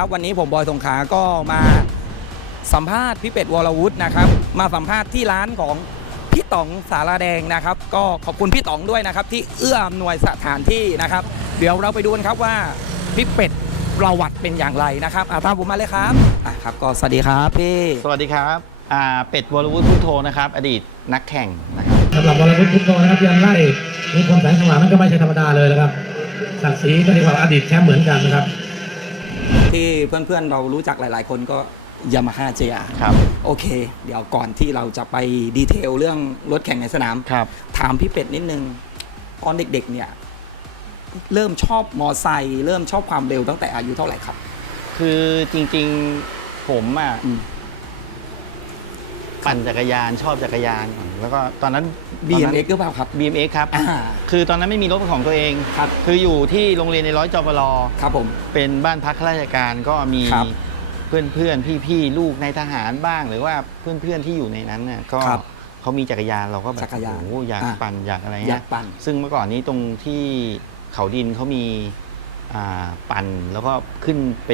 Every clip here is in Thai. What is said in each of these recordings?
ครับ วันนี้ผมบอยสงขลาก็มาสัมภาษณ์พี่เป็ดวรวุฒินะครับ มาสัมภาษณ์ที่ร้านของพี่ต๋องสาราแดงนะครับ ก็ขอบคุณพี่ต๋องด้วยนะครับ ที่เอื้ออำนวยสถานที่นะครับ เดี๋ยวเราไปดูกันครับว่าพี่เป็ดประวัติเป็นอย่างไรนะครับอะตามผมมาเลยครับอะครับ ก็สวัสดีครับพี่ สวัสดีครับอ่าเป็ดวรวุฒิพุทโธนะครับ อดีตนักแข่งนะครับสำหรับวรวุฒิพุทโธนะครับยังไล่มีคนแสงสว่างนั่นก็ไม่ใช่ธรรมดาเลยนะครับศักดิ์ศรีก็เรียกว่าอดีตแชมป์เหมือนกันนะครับ ที่เพื่อนๆเรารู้จักหลาย ๆ คนก็ยามาฮ่าเจครับ โอเค เดี๋ยวก่อนที่เราจะไปดีเทลเรื่องรถแข่งในสนาม ครับ ถามพี่เป็ดนิดนึงตอนเด็กๆเนี่ย เริ่มชอบมอไซค์เริ่มชอบความเร็วตั้งแต่อายุเท่าไหร่ครับ คือจริงๆผมอะอืม ปั่นจักรยานชอบจักรยานก่อนแล้วก็ตอนนั้น BMX หรือเปล่าครับ BMX ครับ อ่า คือตอนนั้นไม่มีรถเป็นของตัวเอง ครับ คืออยู่ที่โรงเรียนในร้อยจปรครับผม เป็นบ้านพักข้าราชการก็มีครับเพื่อนเพื่อนพี่พี่ๆลูกในทหารบ้าง หรือว่าเพื่อนเพื่อนๆที่อยู่ในนั้นน่ะก็ครับเขามีจักรยานเราก็แบบจักรยานโอ้โหอยากอะปั่นอยากอะไรอยาเงี้กยปั่น ซึ่งเมื่อก่อนนี้ตรงที่เขาดินเขามีอ่าปั่นแล้วก็ขึ้นไป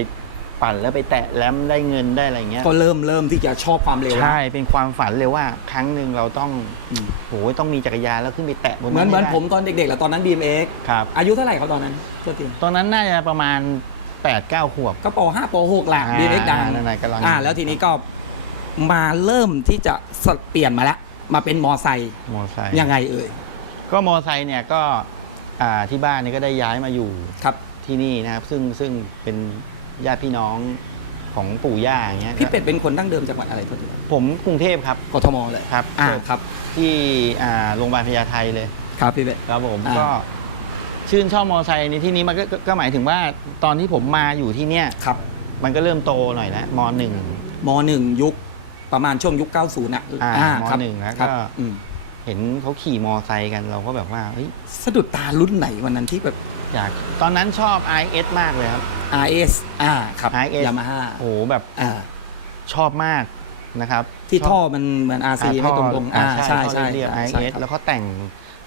ปั่นแล้วไปแตะแลมได้เงินได้อะไรเงี้ยก็เริ่มเริ่มที่จะชอบความเร็วแล้วใช่เป็นความฝันเลยว่าครั้งหนึ่งเราต้องอืมโหต้องมีจักรยานแล้วขึ้นไปแตะบนเหมือนเหมือนให้ได้ผมตอนเด็กๆแล้วตอนนั้น BMX ครับอายุเท่าไหร่ครับตอนนั้นเพื่อทีตอนนั้นน่าจะประมาณ8 9ขวบก็ป .5 ป .6 ล่ะอ่า BMX ดังนั่นๆกำลังอ่าแล้วทีนี้ก็มาเริ่มที่จะสเปลี่ยนมาแล้วมาเป็นมอไซค์มอไซค์ยังไงเอ่ยก็มอไซค์เนี่ยก็อ่าที่บ้านเนี่ยก็ได้ย้ายมาอยู่ครับที่นี่นะครับซึ่งซึ่งเป็น ญาติพี่น้องของปู่ย่าอย่างเงี้ยพี่เป็ดเป็นคนดั้งเดิมจังหวัดอะไรเพื่อทีผมกรุงเทพครับกทมเลยครับอ่าครับ ที่อ่าโรงพยาบาลพญาไทเลยครับพี่เป็ดครับผมอ่าก็ชื่นชอบมอไซค์ในที่นี้มันก็ก็ก็หมายถึงว่าตอนที่ผมมาอยู่ที่เนี่ยครับมันก็เริ่มโตหน่อยแล้วมหนึ่งมหนึ่งยุคประมาณช่วงยุค 90นะอ่าครับมหนึ่งแล้วครับก็อืมเห็นเขาขี่มอไซค์กันเราก็แบบว่าเฮ้ยสะดุดตารุ่นไหนวันนั้นที่แบบ อยากตอนนั้นชอบ IS มากเลยครับ RS อ่าครับ RS ยามาฮ่าโอ้โหแบบอ่าชอบมากนะครับที่ชบท่อมันเหมือน RC ไม่ตรงๆอ่าอ่าใช่ใช่ใช่ใช่เรียกใช่ IS ครับแล้วเขาแต่ง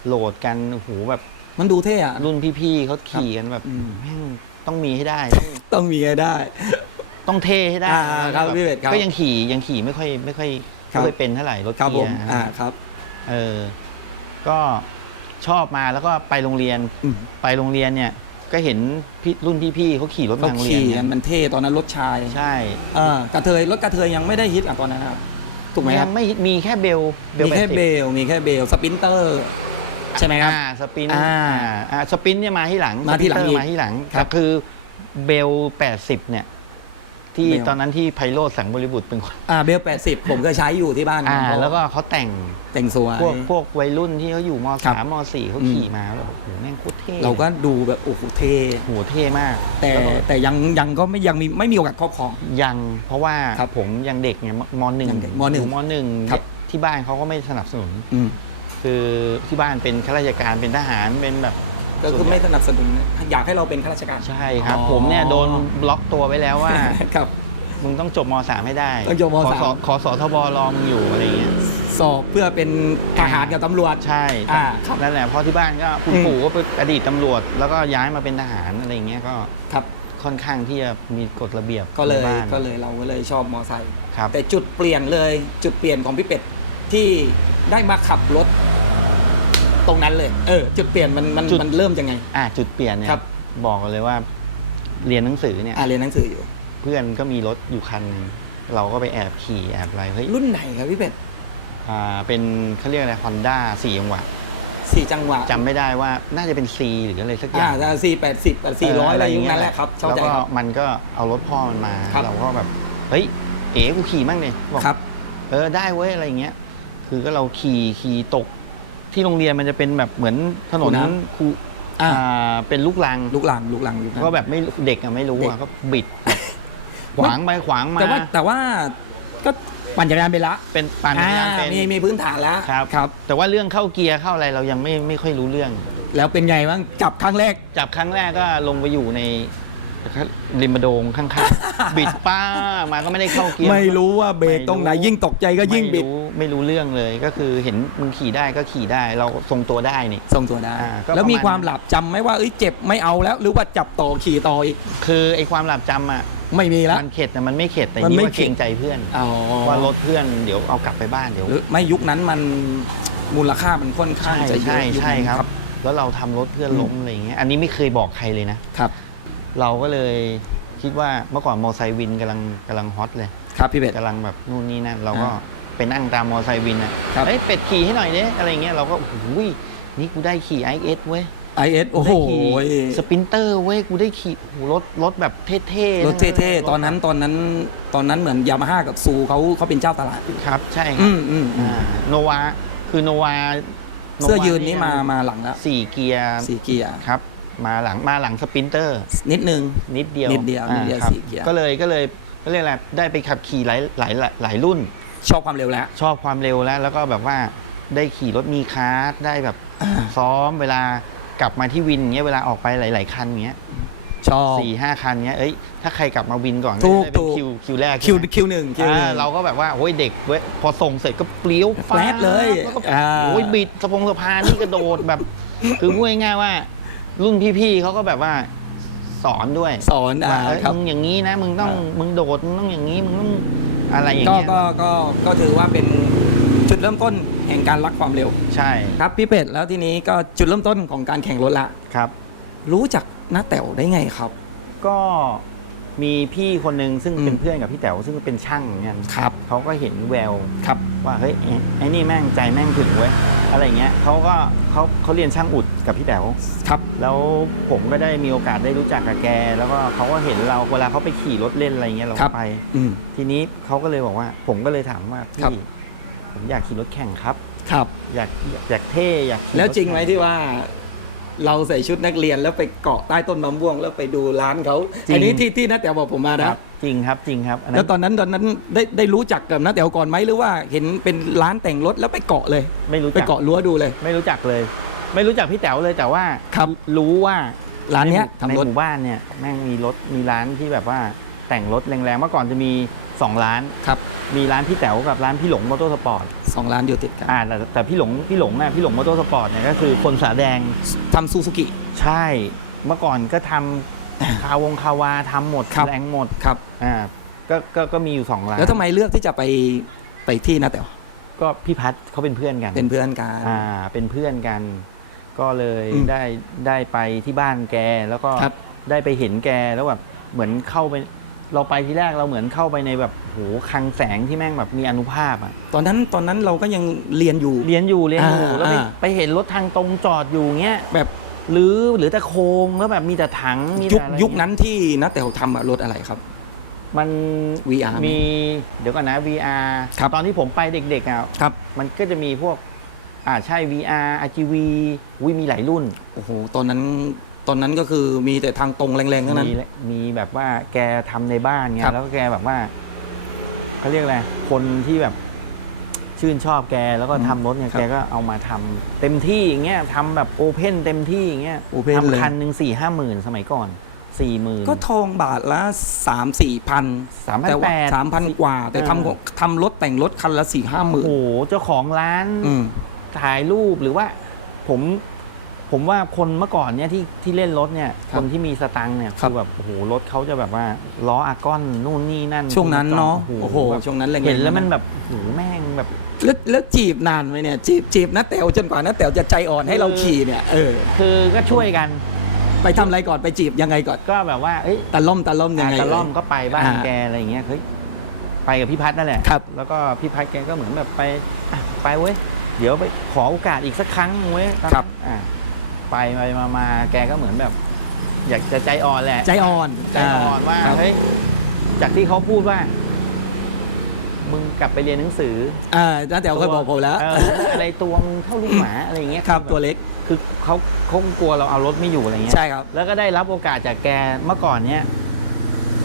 โหลดกันโอ้โหแบบมันดูเท่อะรุ่นพี่ๆเขาขี่กันแบบอืมแม่งต้องมีให้ได้ต้องต้องมีให้ได้ ต้องเท่ให้ได้อ่าครับแล้วพี่เวทครับก็ยังขี่ยังขี่ไม่ค่อยไม่ค่อยครัไม่บค่อยเป็นเท่าไหร่รถครับผเกียมร์อ่าครับ เออก็ ชอบมาแล้วก็ไปโรงเรียนอืม ไปโรงเรียนเนี่ยก็เห็นพี่รุ่นพี่ๆเขาขี่รถก็มาโรงเรียนขี่เนี่กัยนมันเท่ตอนนั้นรถชายใช่เออกระเทยรถกระเทยยังไม่ได้ฮิตอะตอนนั้นครับถูกไหมคยัรับ งไม่มีแค่เบลมีแค่80เบล มีแค่เบล สปินเตอร์ ใช่ไหมครับ อ่าสปินอ่าอ่าสปินเนี่ยมาที่หลังมาที่หลังสปินเตออีร์กมาที่หลังครับ แต่คือเบล 80 เนี่ย ที่เบลตอนนั้นที่ไพโรธสังบริบุตรเป็นคนอ่าเบล80 ผมเคยใช้อยู่ที่บ้านอ่าผมแล้วก็เขาแต่งแต่งสวย พวกพวกวัยรุ่นที่เขาอยู่มครับสามมสี่เขาอืมขี่มาแล้วโอ้โหแม่งโคตรเท่เราก็ดูแบบโอ้โหเท่โอ้โหเท่มากแต่ล้วก็แต่ยังยังก็ไม่ยังมีไม่มีโอกาสครอบครอง ยังเพราะว่าครับผมยังเด็กไงมมหนึ่งยังเด็กมหนึ่งอยู่มหนึ่งครับ ที่บ้านเขาก็ไม่สนับสนุน อืม คือที่บ้านเป็นข้าราชการเป็นทหารเป็นแบบ ก็คือไม่สนับสนุนอยากให้เราเป็นข้าราชการใช่ครับอ๋อผมเนี่ยโดนบล็อกตัวไว้แล้วว่าครับมึงต้องจบมสามให้ได้ต้องจบมขอสามสขอสอทบรอมึงอยู่อะไรเงี้ยสอบเพื่อเป็นทหารกับตำรวจใช่อ่าครับนั่นแหละเพราะที่บ้านก็คุณอืมปู่ก็เป็นอดีตตำรวจ แล้วก็ย้ายมาเป็นทหารอะไรเงี้ยก็ครับค่อนข้างที่จะมีกฎระเบียบก็เลยในบ้านก็เลยเราก็เลยชอบมอไซค์ครับแต่จุดเปลี่ยนเลยจุดเปลี่ยนของพี่เป็ดที่ได้มาขับรถ ตรงนั้นเลย เออ จุดเปลี่ยนมันมันจุด มันเริ่มยังไง อ่าจุดเปลี่ยนเนี่ยครับ บอกเลยว่า เรียนหนังสือเนี่ย อ่าเรียนหนังสืออยู่ เพื่อนก็มีรถอยู่คันหนึงเราก็ไปแอบขี่แอบอะไรเฮ้ยรุ่นไหนครับพี่เป็ดอ่าเป็นเขาเรียกอะไรฮอนด้าสี่จังหวะสี่จังหวะจำไม่ได้ว่าน่าจะเป็น C หรืออะไรสักออ่าย่าง สี่แปดสิบแปดสี่ร้อยอะไรอย่างเนั้นแหละครับเข้าแล้วใจก็ครับ มันก็เอารถพ่อมันมา ครับ เราก็แบบ เฮ้ย เอ๋กูขี่มั่งเนี่ยบอกครับ เออได้เว้ยอะไรเงี้ย คือก็เราขี่ขี่ตก ที่โรงเรียนมันจะเป็นแบบเหมือนถนนคูน้คูอ่า อ่าเป็นลูกลังลูกหลังลูกหลังลูกหลัง ก็แบบไม่เด็กอะไม่รู้เด็อะก ก็บิด ขวางไปขวางมาแต่ว่าแต่ว่าก็ปั่นจักรยานไปละเป็นปั่นจักรยานเป็น อ่มีมีพื้นฐานแล้วครับ ครับ แต่ว่าเรื่องเข้าเกียร์เข้าอะไรเรายังไม่ไม่ค่อยรู้เรื่อง แล้วเป็นไงบ้างจับครั้งแรก จับครั้งแรกก็ลงไปอยู่ใน ริมบันโดงข้างๆ บิดป้ามาก็ไม่ได้เข้าเกียร์ไม่รู้ว่าเบรกตรงไหนไม่รู้ยิ่งตกใจก็ยิ่งบิด ไม่รู้ไม่รู้เรื่องเลยก็คือเห็นมึงขี่ได้ก็ขี่ได้เราทรงตัวได้นี่ ทรงตัวได้ อ่าก็แล้วมีประมาณ ความหลับจำไหมว่าเอ้ยเจ็บไม่เอาแล้ว หรือว่าจับต่อขี่ต่ออีกคือไอ้ความหลับจำอะไม่มีแล้ว มันเข็ดแต่มันไม่เข็ดแต่มันนี่ไม่ว่าเกรงใจเพื่อนอ๋อว่ารถเพื่อนเดี๋ยวเอากลับไปบ้านเดี๋ยว หรือไม่ยุคนั้นมันมูลค่ามันค่อนข้างใช่จะเยใช่อะยุใช่นั้นครับ แล้วเราทำรถเพื่อนล้มอะไรอย่างเงี้ยอันนี้ไม่เคยบอกใครเลยนะ ครับ เราก็เลยคิดว่าเมื่อก่อนมอไซค์วินกำลังกำลังฮอตเลยครับพี่เป็ด กำลังแบบนู่นนี่นั่นเราก็อ่าไปนั่งตามมอไซค์วินอะครับเฮ้ยเป็ดขี่ให้หน่อยเด้อะไรเงี้ยเราก็โอ้โหนี่กูได้ขี่ไอเอสเว้ยไอเอสโอ้โหกูได้ขี่สปรินเตอร์เว้ย กูได้ขี่โอ้โหรถรถแบบเท่ๆรถเท่ๆ ตอนนั้นตอนนั้นตอนนั้นเหมือนยามาฮ่ากับซูเขาเขาเป็นเจ้าตลาด ครับ ใช่ครัอืบมอืมอืมโนวาคือโนวาเสื้อยืนนี้มามาหลังแล้วสี่เกียร์ สี่เกียร์ ครับ มาหลังมาหลังสปรินเตอร์ นิดนึง นิดเดียวนิดเดียวนิดเดียวอ่าครับสี่เกียร์ ก็เลยก็เลยก็เรียกอะไรได้ไปขับขี่หลายหลายหลายหลายรุ่น ชอบความเร็วแล้ว ชอบความเร็วแล้ว แล้วก็แบบว่าได้ขี่รถมีคาร์ทได้แบบอ่าซ้อมเวลากลับมาที่วินเงี้ยเวลาออกไปหลาย ๆ คันเงี้ยชอบ สี่ห้าคันเงี้ยเอ้ยถ้าใครกลับมาวินก่อนถูกจะได้เป็นถูกคิวคิวแรกคิวใช่ไหมคิวหนึ่งคิวหนึ่งอ่าเราก็แบบว่าโอ้ยเด็กเว้ยพอส่งเสร็จก็เปรี้ยวแฟลตเลยแล้วก็อ่า โอ้ยบิดสะพงสะพานนี่กระโดดแบบ คือพูดง่ายๆว่า รุ่นพี่ๆเขาก็แบบว่าสอนด้วยสอนอ่าว่าเอ้ยครับ มึงอย่างนี้นะ มึงต้องอ่ามึมึงโดดมึงต้องอย่างนี้มึงต้องอะไรอย่างก็เงี้ยก็ก็ก็ถือว่าเป็นจุดเริ่มต้นแห่งการรักความเร็ว ใช่ครับพี่เป็ดแล้วทีนี้ก็จุดเริ่มต้นของการแข่งรถละ ครับ รู้จักน้าแต๋วได้ไงครับ ก็ มีพี่คนหนึ่งซึ่งอืมเป็นเพื่อนกับพี่แต๋วซึ่งเป็นช่างเหมือนกันครับเขาก็เห็นแววครับว่าเฮ้ยไอ้ไอ้นี่แม่งใจแม่งถึงเว้ยอะไรเงี้ยเขาก็เขาเขาเรียนช่างอุดกับพี่แต๋วครับแล้วผมก็ได้มีโอกาสได้รู้จักกับแก แล้วก็เขาก็เห็นเราเวลาเขาไปขี่รถเล่นอะไรเงี้ยเราครัก็บไปอืมทีนี้เขาก็เลยบอกว่า ผมก็เลยถามว่าครับพี่ผมอยากขี่รถแข่งครับ ครับ อยากอยากอยากเท่อยากขี่แล้วจริงไหมถแข่ที่ว่า เราใส่ชุดนักเรียนแล้วไปเกาะใต้ต้นมะม่วงแล้วไปดูร้านเขาจริง อันนี้ที่ที่น้าแต๋วบอกผมมาคนะรับจริงครับจริงครับอันแล้นั้วนตอนนั้นตอนนั้นได้ได้รู้จักกับน้าแต๋วก่อนไหมหรือว่าเห็นเป็นร้านแต่งรถแล้วไปเกาะเลย ไม่รู้ไปจักเกาะรั้วดูเลย ไม่รู้จักเลย ไม่รู้จักพี่แต๋วเลยแต่ว่าครับ รู้ว่าร้านเนี้ยในทำในรถหมู่บ้านเนี่ยแม่งมีรถมีร้านที่แบบว่าแต่งรถแรงๆเมื่อก่อนจะมี สองร้าน ครับมีร้านพี่แต๋วกับร้านพี่หลงมอเตอร์สปอร์ตสองร้านอยู่ติดกันอ่าแต่แต่พี่หลงพี่หลงน่ะพี่หลงมอเตอร์สปอร์ตเนี่ยก็คือคนสาแดงทำซูซูกิ ใช่เมื่อก่อนก็ทำ คาวงคาวาทำหมดครับ แรงหมดครับ อ่าก็ก็ก็มีอยู่สองร้านแล้วทำไมเลือกที่จะไปไปที่น้าแต๋วก็พี่พัดเขาเป็นเพื่อนกันเป็นเพื่อนกัน อ่าเป็นเพื่อนกัน ก็เลยอืมได้ได้ไปที่บ้านแกแล้วก็ครับ ได้ไปเห็นแกแล้วแบบเหมือนเข้าไป เราไปที่แรกเราเหมือนเข้าไปในแบบโหคลังแสงที่แม่งแบบมีอนุภาพอะตอนนั้นตอนนั้นเราก็ยังเรียนอยู่ เรียนอยู่เรียนอยู่อ่าแล้วไปอ่า ไปเห็นรถทางตรงจอดอยู่เงี้ยแบบหรือหรือแต่โครงแล้วแบบมีแต่ถังมียุแต่คอะไรยุคนั้นที่น้าแต๋วทำอะรถอะไรครับ มัน VR ไหม มีเดี๋ยวก่อนนะ VR ครับตอนที่ผมไปเด็กๆอะครับ มันก็จะมีพวกอ่าใช่ VR RGV วิมีหลายรุ่น โอ้โหตอนนั้น ตอนนั้นก็คือมีแต่ทางตรงแรงๆทั้งนั้น มีและมีแบบว่าแกทำในบ้านไงครับ แล้วก็แกแบบว่าเขาเรียกอะไรคนที่แบบชื่นชอบแกแล้วก็ทำรถเนี่ยแกก็เอามาทำเต็มที่อย่างเงี้ยทำแบบโอเพนเต็มที่อย่างเงี้ยโอเพนเลยทำคันหนึ่งสี่ห้าหมื่นสมัยก่อนสี่หมื่น ก็ทองบาทละสามสี่พัน3,800แต่ว่าสามพันกว่า แต่อ่าทำทำรถแต่งรถคันละสี่ห้าหมื่นโอ้โหเจ้าของร้าน อืมถ่ายรูปหรือว่า ผม ผมว่าคนเมื่อก่อนเนี่ยที่ที่เล่นรถเนี่ยครัคบนที่มีสตังค์เนี่ยครัคืบอแบบโอ้โหรถเขาจะแบบว่าล้ออาร์กอนนู่นนี่นั่นช่วงนั้นเนาะโอ้โอ้โหโหแบบช่วงนั้นแรงๆเห็นแล้วมันแบบโอ้โหแม่งแบบแล้วแล้วจีบนานไหมเนี่ยจีบจีบน้าแต๋วจนกว่าน้าแต๋วจะใจอ่อนให้เราขี่เนี่ยเออคือก็ช่วยกัน ไปทำอะไรก่อนไปจีบยังไงก่อนก็แบบว่าเอ้ยตะล่อมตะล่อมยังไง ตะล่อมเยก็ไปบ้านอ่าแกอะไรอย่างเงี้ยเฮ้ยไปกับพี่พัฒนั่นแหละครับ แล้วก็พี่พัฒแกก็เหมือนแบบไปอะไปเว้ยเดี๋ยวไปขอโอกาสอีกสักครั้งเว้ยตอนนั้นครับ อะ ไปไปมามาแกก็เหมือนแบบ อยากจะใจอ่อนแหละใจอ่อนใจอ่อนว่าครับเฮ้ยจากที่เขาพูดว่า มึงกลับไปเรียนหนังสืออ่าน้าแต๋วเคยบอกผมแล้วเอออะไรตัวมึงเท่าลูกหมาอะไรอย่างเงี้ยครับตัวเล็กคือเขาเขากลัวเราเอารถไม่อยู่อะไรเงี้ย ใช่ครับ แล้วก็ได้รับโอกาสจากแกเมื่อก่อนเนี้ย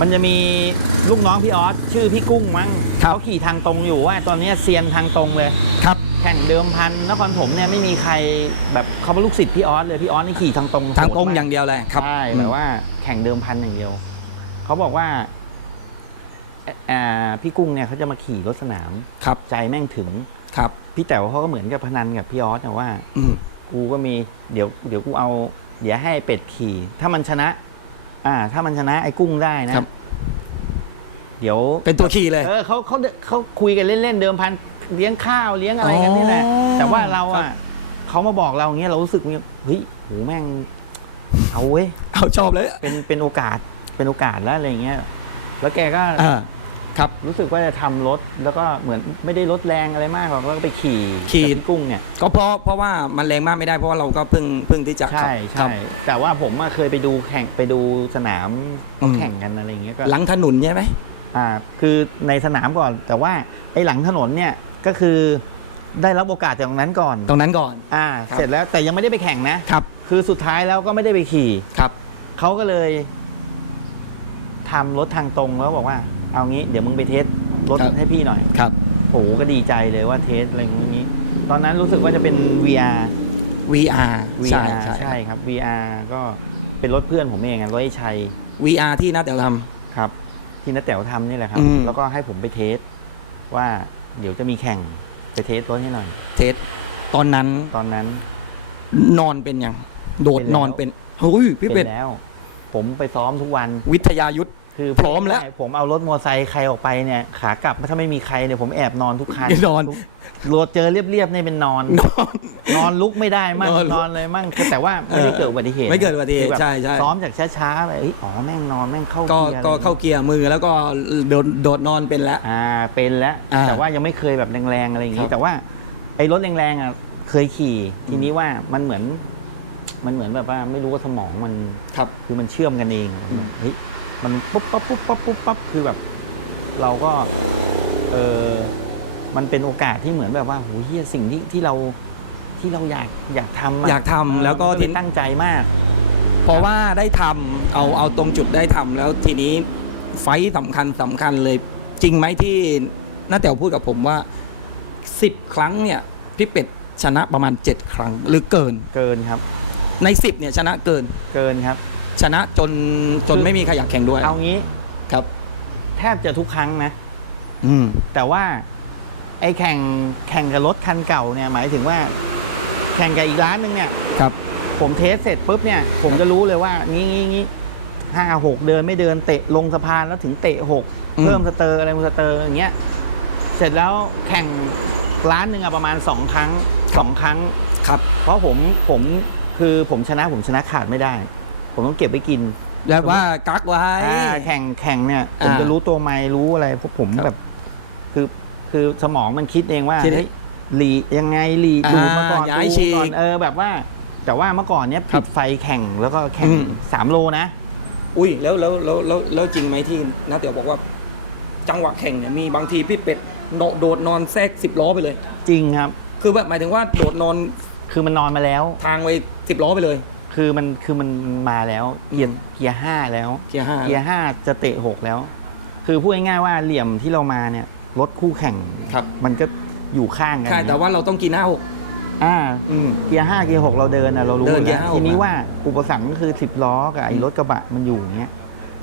มันจะมีลูกน้องพี่ออสชื่อพี่กุ้งมั้งครับเขาขี่ทางตรงอยู่ว่า ตอนเนี้ยเซียนทางตรงเลย ครับ แข่งเดิมพันนครถมเนี่ยไม่มีใครแบบเขาเป็นลูกศิษย์พี่ออสเลยพี่ออสนี่ขี่ทางตรงทางตรงโหดมกอย่างเดียวเลยครับใช่อืมแบบว่าแข่งเดิมพันอย่างเดียวเขาบอกว่าเอ่ออ่าพี่กุ้งเนี่ยเขาจะมาขี่รถสนามครับใจแม่งถึงครับ พี่แต๋วเขาก็เหมือนกับพนันกับพี่ออสนะว่าอืมกูก็มีเดี๋ยวเดี๋ยวกูเอา เดี๋ยวให้เป็ดขี่ ถ้ามันชนะ อ่า ถ้ามันชนะไอ้กุ้งได้นะครับเดี๋ยวเป็นตัวขี่เลยเออเขาเขาเขาคุยกันเล่นๆเดิมพัน เลี้ยงข้าวเลี้ยงอะไรกันนี่แหละ อ๋อ แต่ว่าเราครัอะบเขามาบอกเราอย่างเงี้ยเรารู้สึกว่าเฮ้ยโหแม่ง เอาเว้ยเอาชอบเลยเป็นเป็นโอกาสเป็นโอกาสแล้วอะไรเงี้ยแล้วแกก็ อ่าครับ รู้สึกว่าจะทำรถแล้วก็เหมือนไม่ได้รถแรงอะไรมากหรอกแล้วก็ไปขี่ขี่ กับพี่กุ้งเนี่ย ก็เพราะเพราะว่ามันแรงมากไม่ได้เพราะว่าเราก็เพิ่งเพิ่งที่จะขับใช่ครัใช่บแต่ว่าผมอะเคยไปดูแข่งไปดูสนามอืมแข่งกันอะไรเงี้ยก็หลังถนนใช่ไหม อ่าคือในสนามก่อน แต่ว่าไอ้หลังถนนเนี่ย ก็คือได้รับโอกาสจากตรงนั้นก่อนตรงนั้นก่อน อ่า ครับ เสร็จแล้วแต่ยังไม่ได้ไปแข่งนะ ครับคือสุดท้ายแล้วก็ไม่ได้ไปขี่ ครับ เขาก็เลยทำรถทางตรงแล้วบอกว่า เอางี้เดี๋ยวมึงไปเทสรถครับ ให้พี่หน่อยครับ โหก็ดีใจเลยว่าเทสอะไรอย่างนี้ ตอนนั้นรู้สึกว่าจะเป็น VR VR ใช่ VR ใช่ใช่ครับ VR ก็เป็นรถเพื่อนผมเองอะรถไอ้ชัย VR ที่นัดเดี๋ยวท ครับ ที่นัตแต๋วทำนี่แหละครับ อืมแล้วก็ให้ผมไปเทสว่า เดี๋ยวจะมีแข่งไปเทสรถให้หน่อยำเทสตอนนั้นตอนนั้นนอนเป็นยัง โดดเป็นแล้ว นอนเป็นเฮ้ยพี่เป็ดนแล้ว ผมไปซ้อมทุกวัน วิทยายุทธ คือพร้อมแล้ว ผมเอารถมอเตอร์ไซค์ใครออกไปเนี่ยขากลับถ้าไม่มีใครเนี่ยผมแอบนอนทุกคันนอนรถเจอเรียบๆเนี่ยเป็นนอน นอนนอนลุกไม่ได้มั่งนอนลุกนอนเลยมั่งแต่ว่าไม่ได้เกิดอุบัติเหตุไม่เกิดอุบัติเหตุคือแบบใช่ใช่ซ้อมจากช้าๆไปเอ้ยอ๋อแม่งนอนแม่งเข้าก็เกียร์ก็อะไรเข้าเกียร์มือแล้วก็โดดโดดนอนเป็นแล้วอ่าเป็นแล้วอ่าแต่ว่ายังไม่เคยแบบแรงๆอะไรอย่างครันี้บแต่ว่าไอ้รถแรงๆอะเคยขี่ทีนี้ว่ามันเหมือน มันเหมือนแบบว่าไม่รู้ว่าสมองมันครับคือมันเชื่อมกันเองเฮ้ย มันปุ๊บปั๊บปุ๊บปั๊บปุ๊บปั๊บคือแบบ เราก็เออมันเป็นโอกาสที่เหมือนแบบว่าโหเฮียสิ่งที่ที่เราที่เราอยากอยากทำะอยากทำเออแล้วก็มันทีเลยตั้งใจมาก เพราะว่าได้ทำเอาเอาตรงจุดได้ทำแล้วทีนี้ไฟท์สำคัญสำคัญเลย จริงไหมที่น้าแต๋วพูดกับผมว่าสิบครั้งเนี่ยพี่เป็ดชนะประมาณเจ็ดครั้งหรือเกิน เกินครับ ในสิบเนี่ยชนะเกิน เกินครับ ชนะจนจนคือไม่มีใครอยากแข่งด้วย เอางี้ครับ แทบจะทุกครั้งนะ อืม แต่ว่า ไอ้แข่งแข่งกับรถคันเก่าเนี่ย หมายถึงว่า แข่งกับอีกร้านหนึงเนี่ย ครับ ผมเทสเสร็จปุ๊บเนี่ย ผมจะรู้เลยว่างี้งี้งี้ห้าหกเดินไม่เดินเตะลงสะพานแล้วถึงเตะหกอืม เพิ่มสเตอร์อะไรสเตอร์อย่างเงี้ยเสร็จแล้วแข่งร้านหนึ่งอะประมาณสองครั้งสองครั้ง ครับ เพราะผมผมคือผมชนะผมชนะขาดไม่ได้ ผมต้องเก็บไว้กิน แล้วว่ากักไว้ อ่าแข่งแข่งเนี่ย ผมอ่าจะรู้ตัวไม่รู้อะไรเพราะผมครับแบบ คือคือสมองมันคิดเองว่าคิดเองเฮ้ยหลียังไงหลีอ่าดูมาก่อนย้ายดูฉีกก่อนเออแบบว่า แต่ว่าเมื่อก่อนเนี้ยครัปิบดไฟแข่งแล้วก็แข่งอืม สามโลนะอุ้ยแล้วแล้วแล้วแล้วแล้วจริงไหมที่น้าเต๋วบอกว่า จังหวะแข่งเนี่ยมีบางทีพี่เป็ดโดดโดดนอนแทรกสิบล้อไปเลย จริงครับ คือแบบหมายถึงว่าโดดนอนคือมันนอนมาแล้ว ทางไปสิบล้อไปเลย คือมันคือมันมาแล้วเกียร์เกียร์ห้าแล้วเกียร์ห้าเกียร์ห้าจะเตะหกแล้ว คือพูดง่ายๆว่าเหลี่ยมที่เรามาเนี่ยรถคู่แข่งครับ มันก็อยู่ข้างกันใช่แต่ว่าเราต้องกินห้าหกอ่าอืมเกียร์ห้าเกียร์หกเราเดินอะเรารู้เดินอยู่เกียแล้ร์วห้าทีนี้ออกมาว่าอุปสรรคก็คือสิบล้อกับไอ้รถกระบะมันอยู่อย่างเงี้ย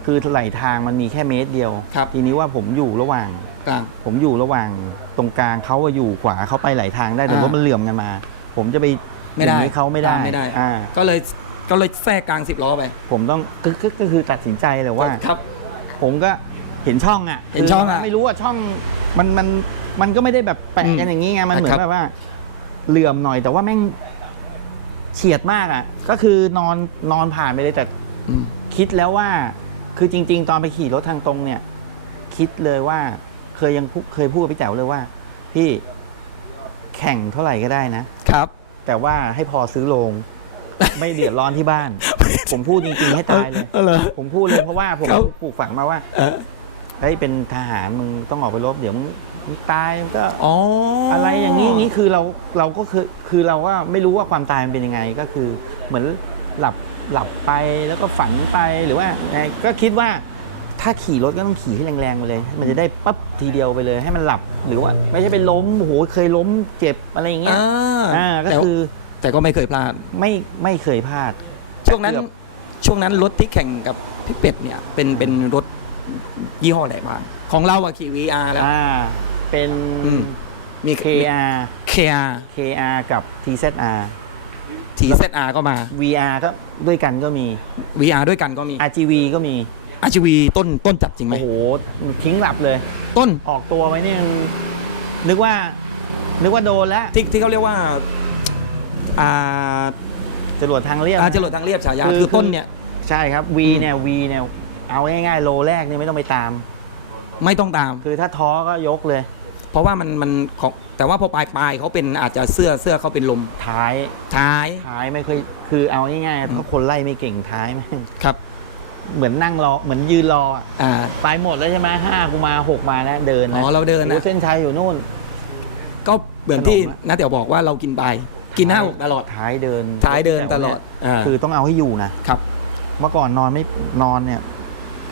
คือไหลทางมันมีแค่เมตรเดียวครับทีนี้ว่าผมอยู่ระหว่างกลางผมอยู่ระหว่างตรงกลางเขาอะอยู่ขวาเขาไปไหลทางได้แต่อ่ารถมันเหลื่อมกันมา ผมจะไป ไม่ได้อย่างนี้เขาไม่ได้ตามไม่ได้อ่าก็เลยก็เลยแทรกกลางสิบล้อไปผมต้องก็ก็ก็คือตัดสินใจเลยว่า ครับ ผมก็เห็นช่องอะเห็นช่องอะคืไม่รู้ว่าช่องมันมันมันก็ไม่ได้แบบแปะอืมกันอย่างนี้ไงมันเหมือครันบ แบบว่าเหลื่อมหน่อยแต่ว่าแม่งเฉียดมากอะ ก็คือนอนนอนผ่านไปเลยแต่ อืม คิดแล้วว่าคือจริง ๆ ตอนไปขี่รถทางตรงเนี่ย คิดเลยว่าเคยยังพูเคยพูดกับพี่แจ๋วเลยว่า พี่แข่งเท่าไหร่ก็ได้นะ ครับ แต่ว่าให้พอซื้อโรงไม่เดือดร้อนที่บ้าน ผมพูดจริงๆให้ตายเลยเออเหรอผมพูดเลยเพราะว่าผมครับปลูกฝังมาว่าเออเฮ้ยเป็นทหารมึงต้องออกไปรบเดี๋ยวมึงมึงตายมันก็อ๋อออะไรอย่างนี้อย่างนี้คือเราเราก็คือคือเราว่าไม่รู้ว่าความตายมันเป็นยังไงก็คือเหมือนหลับหลับไปแล้วก็ฝันไปหรือว่าไงก็คิดว่า ถ้าขี่รถก็ต้องขี่ให้แรงๆไปเลย มันจะได้ปั๊บทีเดียวไปเลยให้มันหลับหรือว่า ไม่ใช่ไปล้มโอ้โหเคยล้มเจ็บอะไรอย่างเงี้ยอ่าอ่าก็แต่คือแต่ก็ไม่เคยพลาด ไม่ไม่เคยพลาด ช่วงนั้นเกือบ ช่วงนั้นรถที่แข่งกับพี่เป็ดเนี่ยเป็นเป็นรถยี่ห้อไหนบ้าง ของเราอะขี่ VR แล้ว อ่าเป็น อืม มี KR KR KR กับ TZR TZR ก็มา VR ก็ด้วยกันก็มี VR ด้วยกันก็มี RGV ก็มี อาชีวีต้นต้นจัดจริงไหมโอ้โหทิ้งหลับเลย ต้นออกตัวไว้นี่ยังนึกว่า นึกว่าโดนแล้วที่ที่เขาเรียกว่าอ่าจรวดทางเรียบอาจรวดทางเรียบฉายาคือคือต้นเนี่ย ใช่ครับวีเนี่ยวีเนี่ยเอาง่ายๆโลแรกเนี่ยไม่ต้องไปตาม ไม่ต้องตาม คือถ้าท้อก็ยกเลย เพราะว่ามันมันของแต่ว่าพอปลายปลายเขาเป็นอาจจะเสื้อเสื้อเขาเป็นลมท้ายท้ายท้ายไม่เคยคือเอาง่ายๆถ้าคนไล่ไม่เก่งท้ายแม่งครับ เหมือนนั่งรอเหมือนยืนรออะอ่า ไปหมดแล้วใช่ไหมห้ากูมาหกมาแล้วเดินอ๋นะอเราเดินนะ โอ้เส้นชัยอยู่นู่น ก็เหมือนที่ขนมอะ น้าเตี๋ยวบอกว่าเรากินไปกินห้าหกตลอด ท้ายเดินท้ายเดินตลอดอ่า คือต้องเอาให้อยู่นะครับ เมื่อก่อนนอนไม่นอนเนี่ย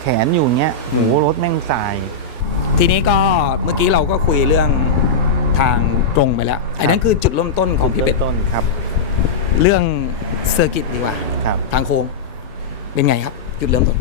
แขนอยู่อย่างเงี้ยอืโอ้มโหรถแม่งสาย ทีนี้ก็เมื่อกี้เราก็คุยเรื่องทางตรงไปแล้วไอ้นั่นคือจุดเริ่มต้นของพี่เป็ดต้นครับเรื่องเซอร์กิตดีกว่า ครับ ทางโค้งเป็นไงครับ จุดเริ่มต้น